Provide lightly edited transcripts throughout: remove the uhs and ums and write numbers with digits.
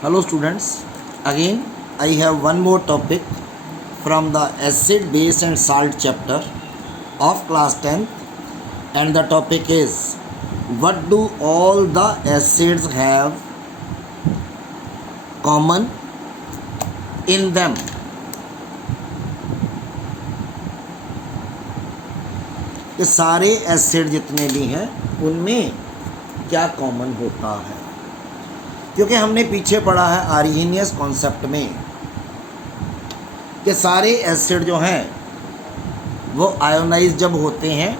Hello students, again I have one more topic from the acid, base and salt chapter of class 10th, and the topic is what do all the acids have common in them? ये सारे acid जितने भी हैं उनमें क्या common होता है, क्योंकि हमने पीछे पढ़ा है आर्हीनियस कॉन्सेप्ट में कि सारे एसिड जो हैं वो आयोनाइज जब होते हैं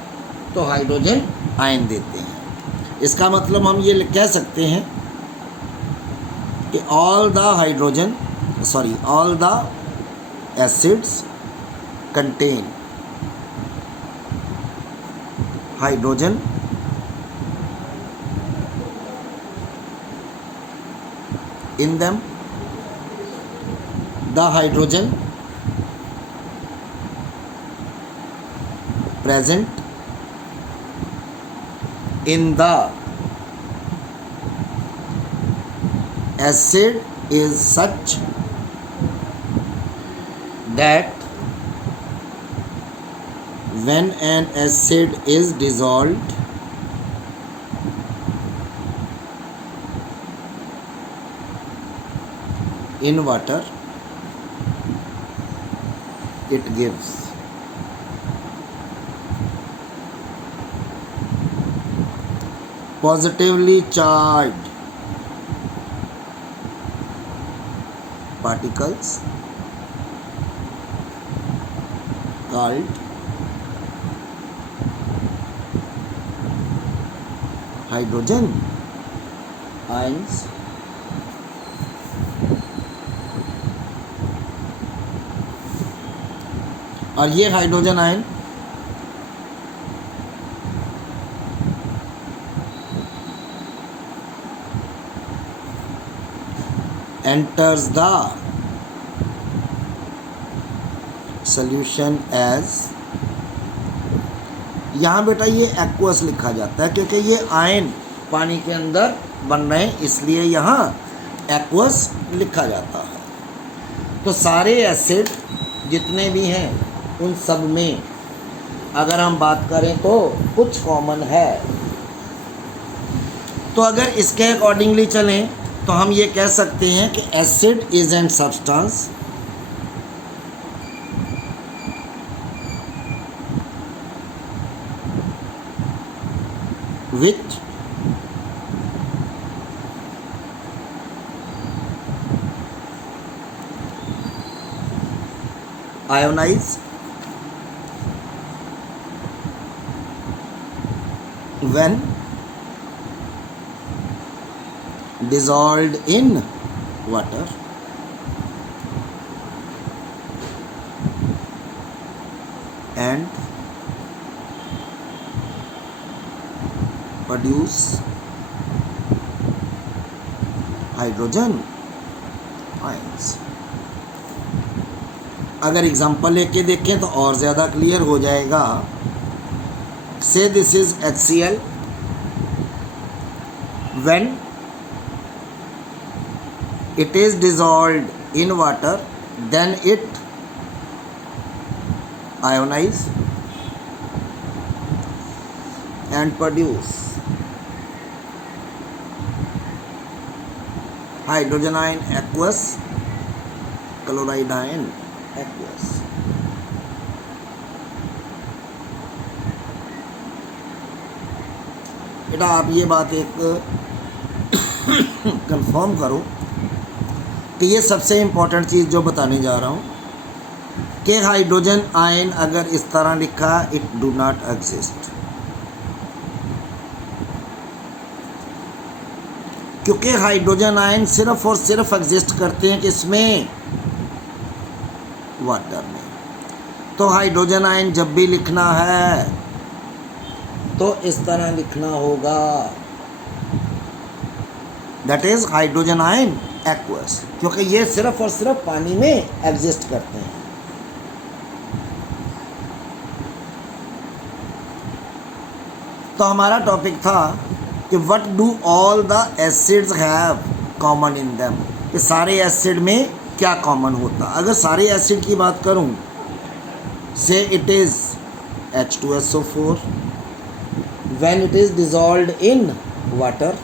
तो हाइड्रोजन आयन देते हैं। इसका मतलब हम ये कह सकते हैं कि all the acids contain hydrogen in them. The hydrogen present in the acid is such that when an acid is dissolved in water, it gives positively charged particles called hydrogen ions. और ये hydrogen ion enters the solution as, यहाँ बेटा ये aqueous लिखा जाता है क्योंकि ये आयन पानी के अंदर बन रहे हैं, इसलिए यहाँ एक्वस लिखा जाता है। तो सारे एसिड जितने भी हैं उन सब में अगर हम बात करें तो कुछ कॉमन है। तो अगर इसके अकॉर्डिंगली चलें तो हम ये कह सकते हैं कि acid is an substance which ionize when dissolved in water and produce hydrogen ions। अगर एग्जाम्पल लेके देखें तो और ज़्यादा क्लियर हो जाएगा। से this is HCl, when it is dissolved in water then it ionize and produce hydrogen ion aqueous, chloride ion aqueous। बेटा आप ये बात एक कंफर्म करो कि ये सबसे इम्पोर्टेंट चीज़ जो बताने जा रहा हूँ कि हाइड्रोजन आयन अगर इस तरह लिखा इट डू नॉट एग्जिस्ट, क्योंकि हाइड्रोजन आयन सिर्फ और सिर्फ एग्जिस्ट करते हैं किसमें, वाटर में। तो हाइड्रोजन आयन जब भी लिखना है तो इस तरह लिखना होगा, that is hydrogen ion aqueous, क्योंकि ये सिर्फ और सिर्फ पानी में एग्जिस्ट करते हैं। तो हमारा टॉपिक था कि what do all the acids have common in them. कि सारे एसिड में क्या कॉमन होता। अगर सारे एसिड की बात करूं, से it is H2SO4 when it is dissolved in water,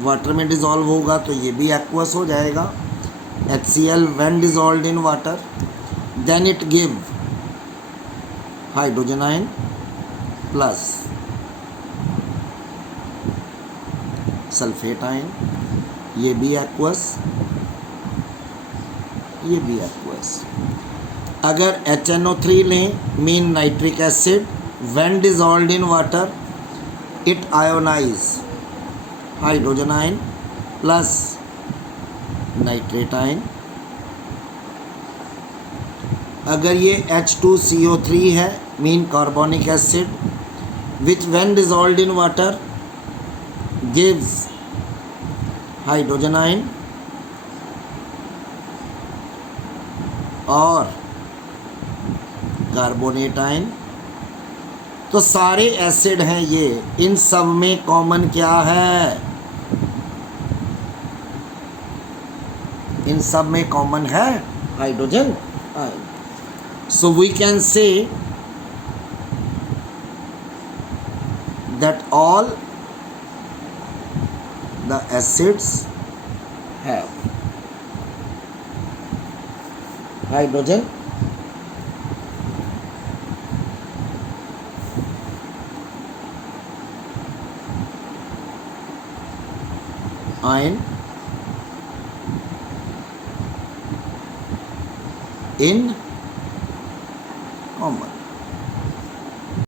water में डिज़ोल्व होगा तो ये भी एक्वस हो जाएगा। HCl when dissolved in water, then it give hydrogen ion plus sulphate ion, ये भी एक्वस, ये भी एक्वस। अगर HNO3 लें, mean nitric acid, when dissolved in water it ionise hydrogen ion plus nitrate ion. अगर ये H2CO3 है, mean carbonic acid, which when dissolved in water gives hydrogen ion और कार्बोनेट आयन। तो सारे एसिड हैं ये, इन सब में कॉमन क्या है? इन सब में कॉमन है hydrogen ion. So we can say that all the acids have hydrogen ion in